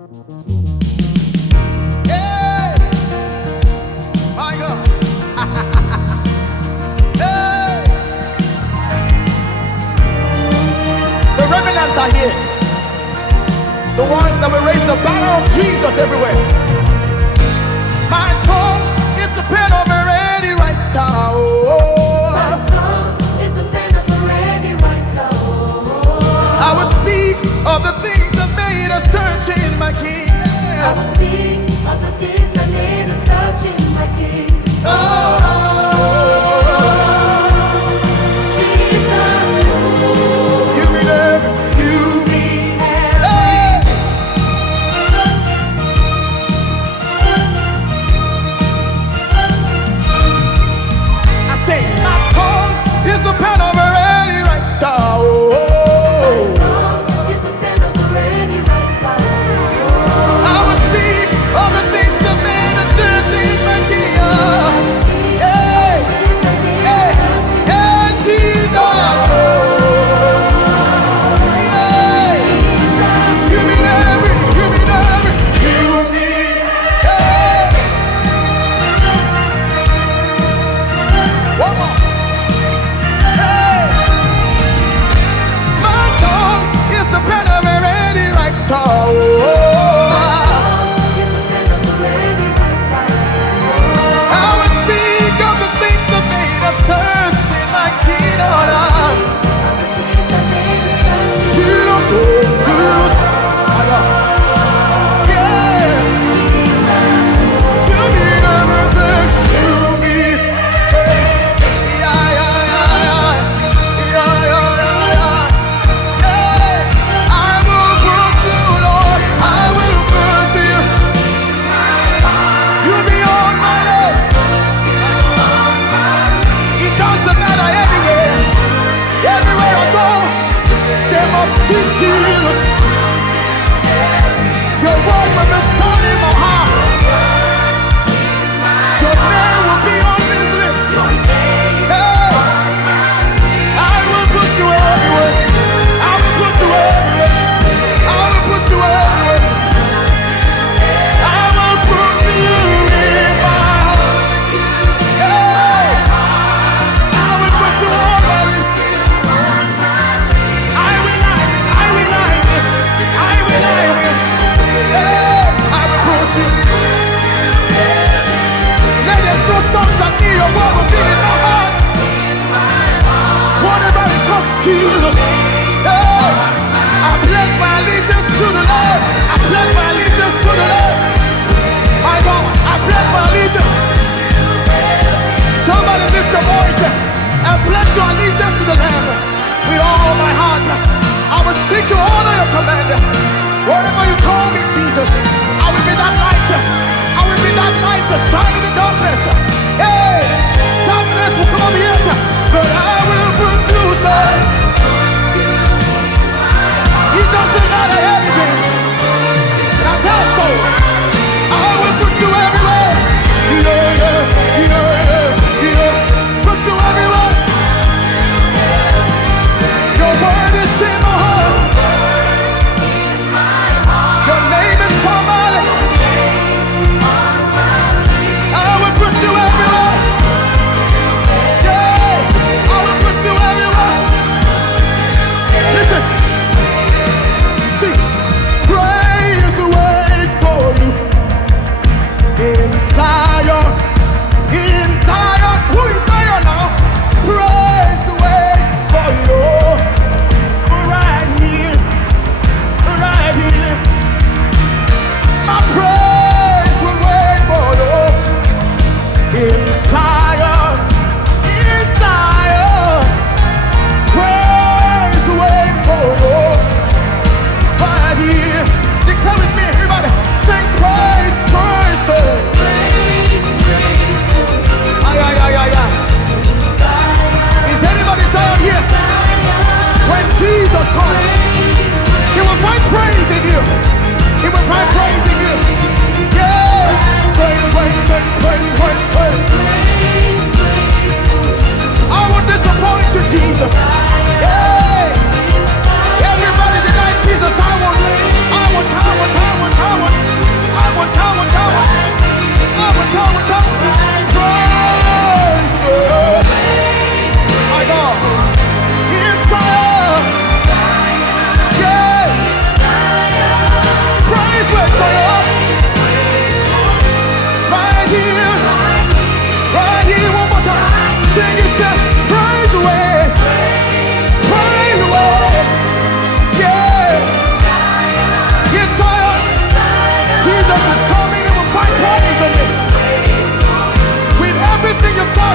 Hey, my God. Hey, the remnants are here. The ones that will raise the banner of Jesus everywhere. My tongue is the pen of a ready writer. My tongue is the pen of a ready writer. I will speak of the things that made us search in my King. I will speak of the things that made us search in my King. Jesus, You mean everything. you mean Hey. I say my tongue is the pen of a ready writer. tongue is the pen of a ready writer. I will speak of the things that made us search in my King. Hey, hey, hey, Jesus. Yeah. You mean every, you mean every, you mean hey. One more. Hey. My tongue is the pen of a ready writer. I will speak of the things that made us search in my kingdom. Jesus, Jesus, my God. Yeah. You mean everything. You mean, yeah, yeah, yeah, yeah. Yeah, yeah, yeah, yeah. Yeah. I will put you, Lord. I will put you. You be on my lips. It doesn't matter anywhere. Everywhere I go, they must see Jesus. Your word will be stored in my heart. Your name will be on these lips. Hey, I will put you everywhere. I will put you everywhere. I will put you everywhere. I will put you in my heart. Hey, I will put you on my lips. I will, I will, I will, I will, I will. Hey, I will put you. Let them just touch on me. Your word will be in my heart. Whatever it costs, Jesus. Hey, I pledge my allegiance to the Lord. I pledge my allegiance to the Lord. My God, I pledge my allegiance. Somebody lift your voice and pledge your allegiance to the Lamb. With all my heart, I will seek to honor your command. Whatever you call me, Jesus, I will be that light. I will be that light shining in darkness. Hey, darkness will come on the earth, but I will produce. It doesn't matter.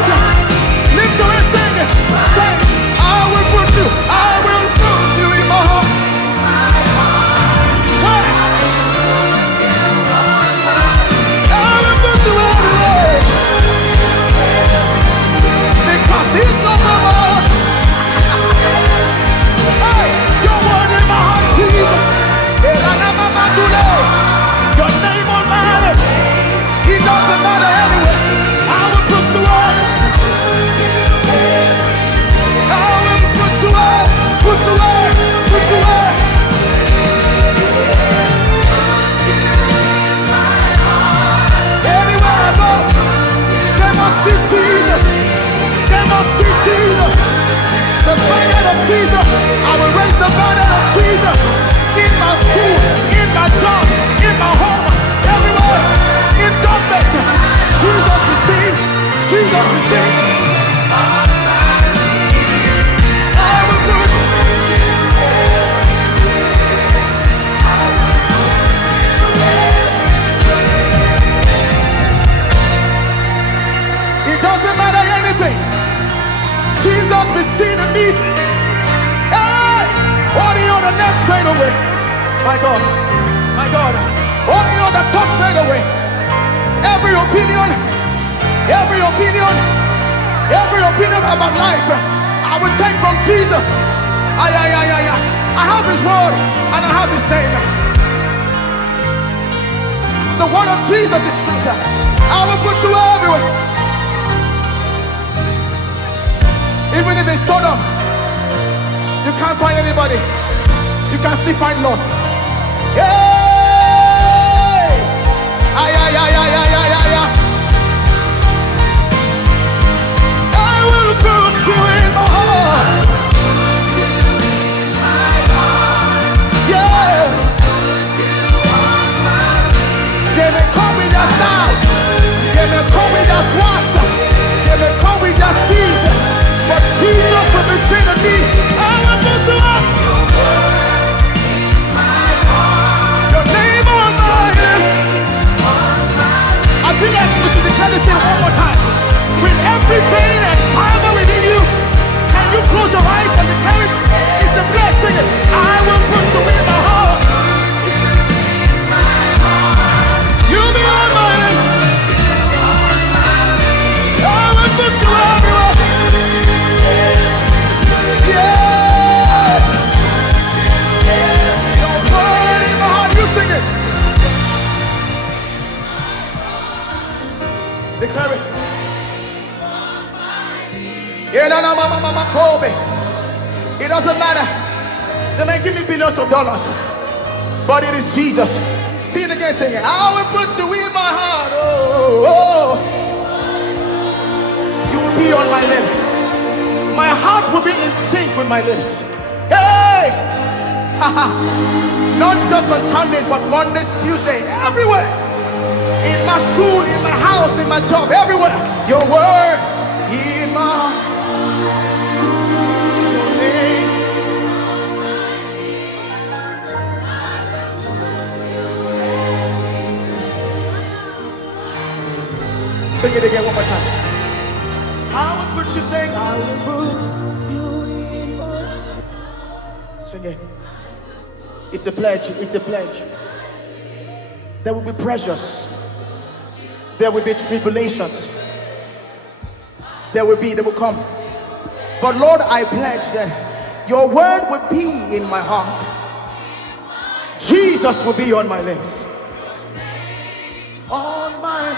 heart. Lift your hands, sing it. Sing, I will put you in my heart. What? I will put you everywhere. Because he's on my heart. Hey, your word in my heart, Jesus. Your name on my lips. It doesn't matter anyway. I will put you on. I will put you on. Put you on. Put you on. Anywhere I go, they must see Jesus. They must see Jesus. The banner of Jesus. I will raise the banner of Jesus. In my school, in my job, in my home, everywhere, in government. Jesus be seen. Jesus be seen. I will put. It doesn't matter anything. Jesus be seen in me. Hey, all the other names fade away. My God, my God. All the other talk fade away. Every opinion about life, I will take from Jesus. I have His word and I have His name. The word of Jesus is stronger. I will put you everywhere. Even if in Sodom you can't find anybody, you can still find Lot. Hey! I will put you in my heart. Yeah. They may come with their styles. They may come with their swats. They may come with their steeds. But Jesus will be seen in me. I will put you up. Your name on my lips. I feel like we should declare this thing one more time. With every vein and fiber within you, can you close your eyes and declare it? It's the blood singing. I will put you in my heart. You'll be on my lips. I will put you everywhere. Yeah. Your word in my heart. You sing it. Declare it. It doesn't matter. They may give me billions of dollars, but it is Jesus. See it again, sing it. I will put you in my heart. Oh. You will be on my lips. My heart will be in sync with my lips. Hey! Not just on Sundays, but Mondays, Tuesdays, everywhere. In my school, in my house, in my job, everywhere. Your word in my heart. Your name. Sing it again one more time. I will put you, sing, I will put you in my. Sing it. It's a pledge, it's a pledge. There will be pressures. There will be tribulations. They will come. But Lord, I pledge that your word will be in my heart. Jesus will be on my lips. On my,